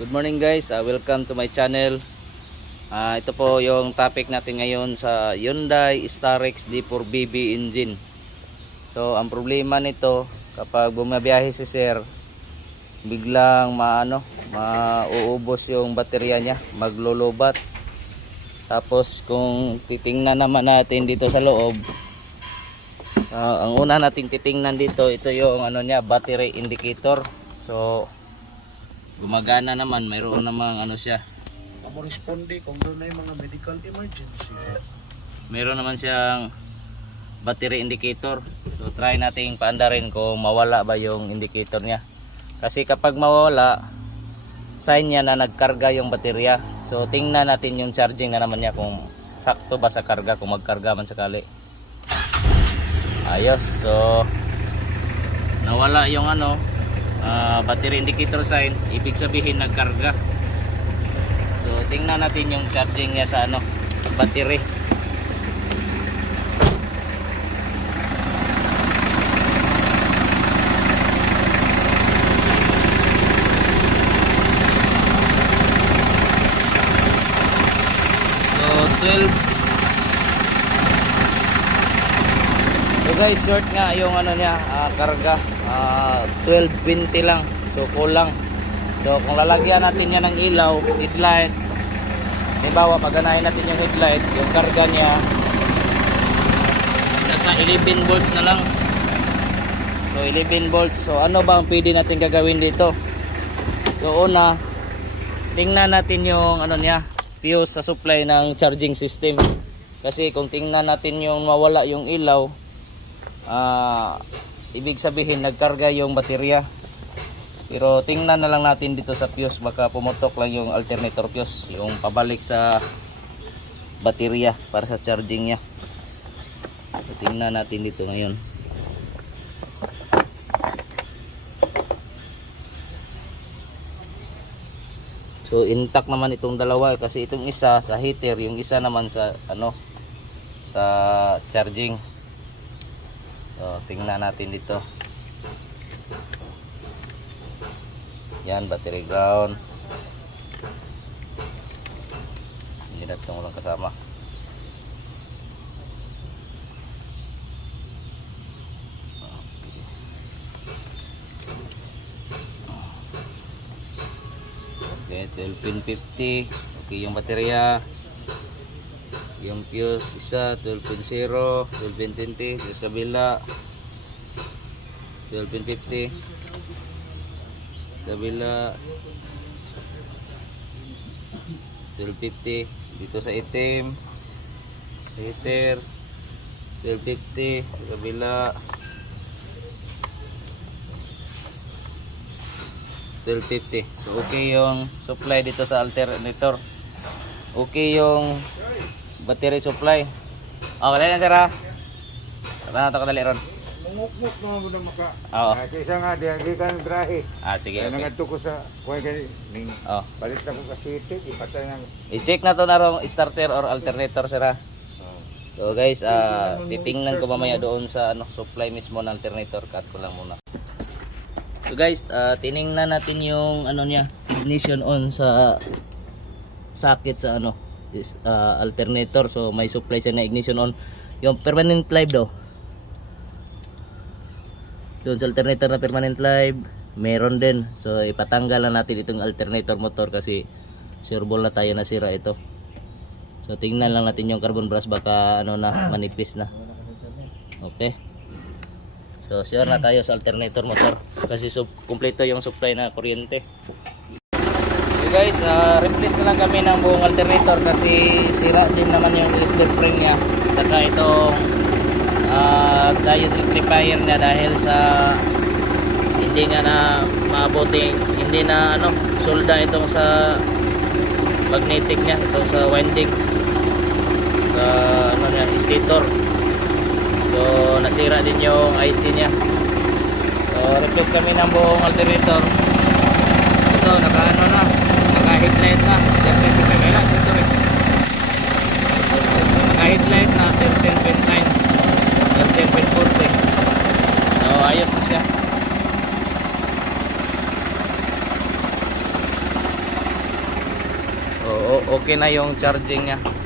Good morning guys, welcome to my channel. Ito po yung topic natin ngayon sa Hyundai Starex D4BB engine. So ang problema nito, kapag bumabiyahe si sir, biglang mauubos yung baterya niya, maglulubat. Tapos kung titingnan naman natin dito sa loob, ang una nating titingnan dito, ito yung battery indicator. So gumagana naman, mayroon namang siya. Responde kung doon na yung mga medical emergency. Mayroon naman siyang battery indicator. So try nating paandarin kung mawala ba yung indicator niya. Kasi kapag mawala, sign niya na nagkarga yung baterya. So tingnan natin yung charging na naman niya kung sakto ba sa karga, kung magkarga man sakali. Ayos. So nawala yung battery indicator sign, ibig sabihin nagkarga. So tingnan natin yung charging niya sa battery. So 12. So guys, short nga yung niya, karga. 1220 lang. So kulang. So kung lalagyan natin yan ng ilaw, headlight, halimbawa paganahin natin yung headlight, yung karga niya nasa 11 volts na lang. So 11 volts. So ano ba ang pwede natin gagawin dito? So una, tingnan natin yung niya, fuse sa supply ng charging system. Kasi kung tingnan natin yung mawala yung ilaw, ibig sabihin nagkarga yung baterya. Pero tingnan na lang natin dito sa fuse, baka pumutok lang yung alternator fuse, yung pabalik sa baterya para sa charging niya. So, tingnan natin dito ngayon. So intact naman itong dalawa kasi itong isa sa heater, yung isa naman sa sa charging. So tingnan natin dito. Yan, battery ground. Hindi na itong walang kasama. Okay, 12 pin 50. Okay yung baterya. Yung fuse isa 12 pin 0, 12 pin 20 sa kabila, 12 pin 50 kabila, 1250 dito sa itim, heater 1250 kabila, 1250. So okay yung supply dito sa alternator, okay yung battery supply. Dali na sir ha. Tara na ito kadali ron. Mungukmuk naman mo na maka. Oo. Kaysa nga, di ka grahe. Sige, Kaya okay. nangadto ko sa, kuha ka ning palit na ko ka city, ipatay ng... I-check na to na ron, starter or alternator sir ha. So guys, titingnan ko mamaya doon sa supply mismo ng alternator. Cut ko lang muna. So guys, tiningnan natin yung niya, ignition on sa socket sa alternator. So may supply siya na ignition on. Yung permanent live daw, doon sa alternator na permanent live meron din. So ipatanggal lang natin itong alternator motor kasi sureball na tayo nasira ito. So tingnan lang natin yung carbon brush, baka manipis na. Okay, so sure na tayo sa alternator motor kasi kumpleto yung supply na kuryente. So guys, replace na lang kami ng buong alternator kasi sira din naman yung slip ring nya, saka itong diode rectifier niya dahil sa hindi nga na mabuti, hindi na solda itong sa magnetic niya, itong sa winding sa stator. So nasira din yung IC niya. So replace kami ng buong alternator. Ito naka naka headlight na 13.9 kailan ito rin. Naka headlight na 13.9 13.40. So ayos na siya. okay na yung charging niya.